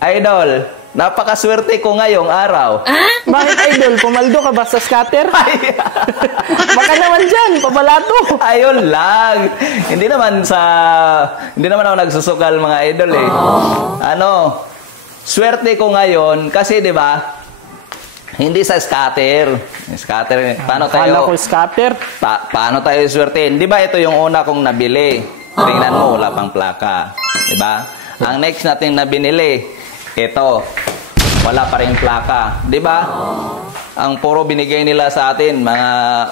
Idol, napakaswerte ko ngayong araw. Bakit, Idol? Pumaldo ka ba sa scatter? Baka naman dyan, pabalato. Ayun lang. Hindi naman ako nagsusugal mga idol eh. Ano, swerte ko ngayon kasi 'di ba? Hindi sa scatter. Scatter, paano tayo? Akala ko scatter. Paano tayo swerte? Di ba ito yung una kong nabili? Tingnan mo, wala pang plaka. Di ba? Ang next natin na binili, ito. Wala pa ring plaka. Di ba? Ang puro binigay nila sa atin, mga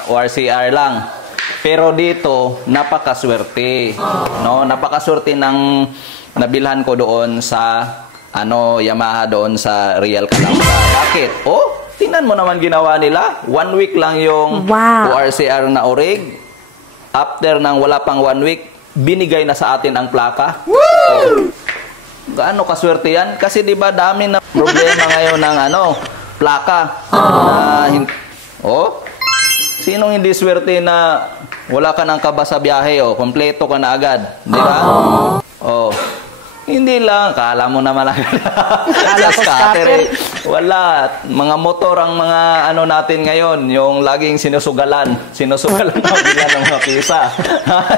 ORCR lang. Pero dito, napakaswerte. No? Napakaswerte ng nabilhan ko doon sa Yamaha doon sa Real Calamba. Bakit? Oh, tingnan mo naman ginawa nila. 1 week lang yung ORCR na orig. After ng wala pang 1 week, binigay na sa atin ang plaka. Woo! Gaano kaswerte yan? Kasi di ba dami na problema ngayon ng plaka. Sinong hindi swerte na wala ka ng kaba sa biyahe, kompleto ka na agad. Di ba? Hindi lang, kala mo naman lang. Sa scatter. Wala. Mga motor ang mga natin ngayon, yung laging sinusugalan ng bilan ng mga pisa.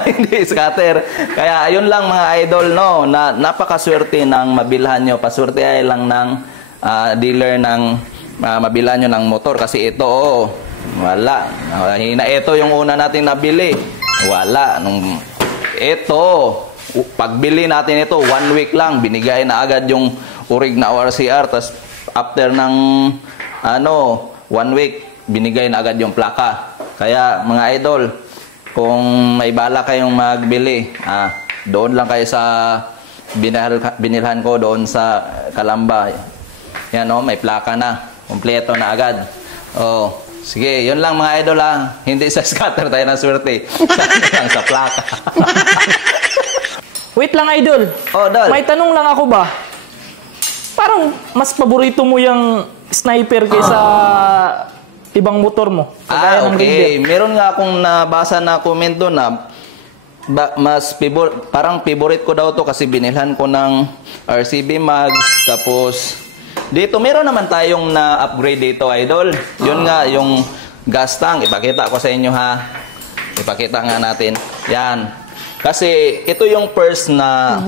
Hindi scatter. Kaya ayun lang mga idol, no, na napakaswerte ng mabilhan nyo. Paswerte ay lang ng dealer ng mabilhan nyo ng motor. Kasi ito, wala. Ito yung una natin nabili. Wala. Ito, pagbili natin ito, 1 week lang, binigay na agad yung urig na ORCR. Tapos after ng 1 week, binigay na agad yung plaka. Kaya mga idol, kung may bala kayong magbili, doon lang kayo sa binilhan ko doon sa Calamba. Yan may plaka na, kompleto na agad. Sige, yun lang mga idol Hindi sa scatter tayo ng swerte. Lang sa plaka. Wait lang, Idol. Dol. May tanong lang ako ba? Parang mas paborito mo yung sniper kaysa ibang motor mo. Okay. Meron nga akong nabasa na comment doon na parang favorite ko daw to kasi binilhan ko ng RCB mags. Tapos dito meron naman tayong na-upgrade dito, Idol. Yun nga, yung gas tank. Ipakita ko sa inyo Ipakita nga natin. Yan. Kasi ito yung first na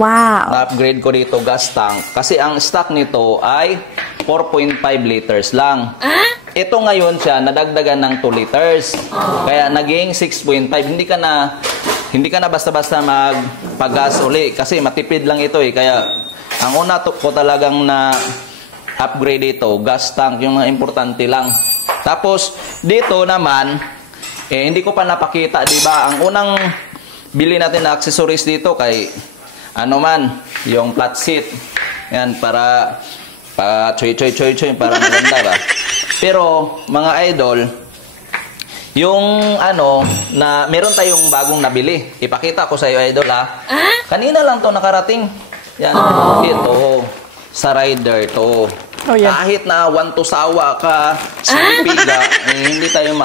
upgrade ko dito, gas tank. Kasi ang stock nito ay 4.5 liters lang. Ito ngayon siya, nadagdagan ng 2 liters. Kaya naging 6.5. Hindi ka na basta-basta magpag-gas uli. Kasi matipid lang ito Kaya ang una ko talagang na upgrade dito, gas tank. Yung importante lang. Tapos dito naman, hindi ko pa napakita, diba? Ang unang bili natin na accessories dito kay yung flat seat. Yan, para choy para maganda ba. Pero mga idol, yung na meron tayong bagong nabili. Ipakita ko sa iyo, idol Kanina lang to nakarating. Yan, ito sa rider to. Kahit na 1 to sawa ka, sinipiga, hindi tayo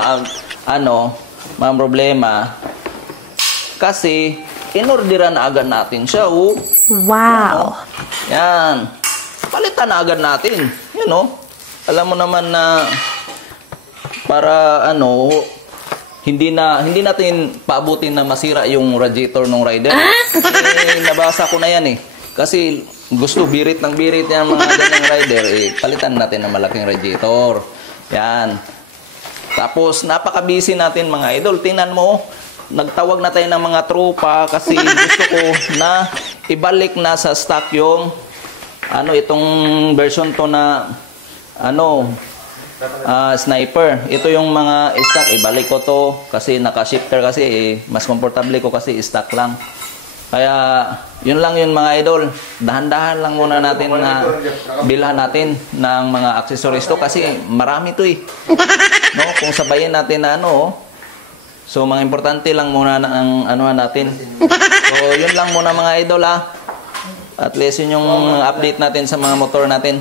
problema. Kasi, inorderan na agad natin siya, Wow! Yan. Palitan na agad natin. Alam mo naman na para, hindi natin paabutin na masira yung radiator ng rider. Nabasa ko na yan Kasi, gusto birit ng birit yung mga ganyang rider. Palitan natin ng malaking radiator. Yan. Tapos, napaka-busy natin mga idol. Tingnan mo, nagtawag na tayo ng mga tropa kasi gusto ko na ibalik na sa stock yung itong version to na sniper. Ito yung mga stock, ibalik ko to kasi naka-shifter kasi mas komportable ko kasi stock lang. Kaya yun lang yun mga idol. Dahan-dahan lang muna natin na bilhan natin ng mga accessories to kasi marami to Kung sabayin natin na So, mga importante lang muna ang natin. So, yun lang muna mga idol At least yun yung update natin sa mga motor natin.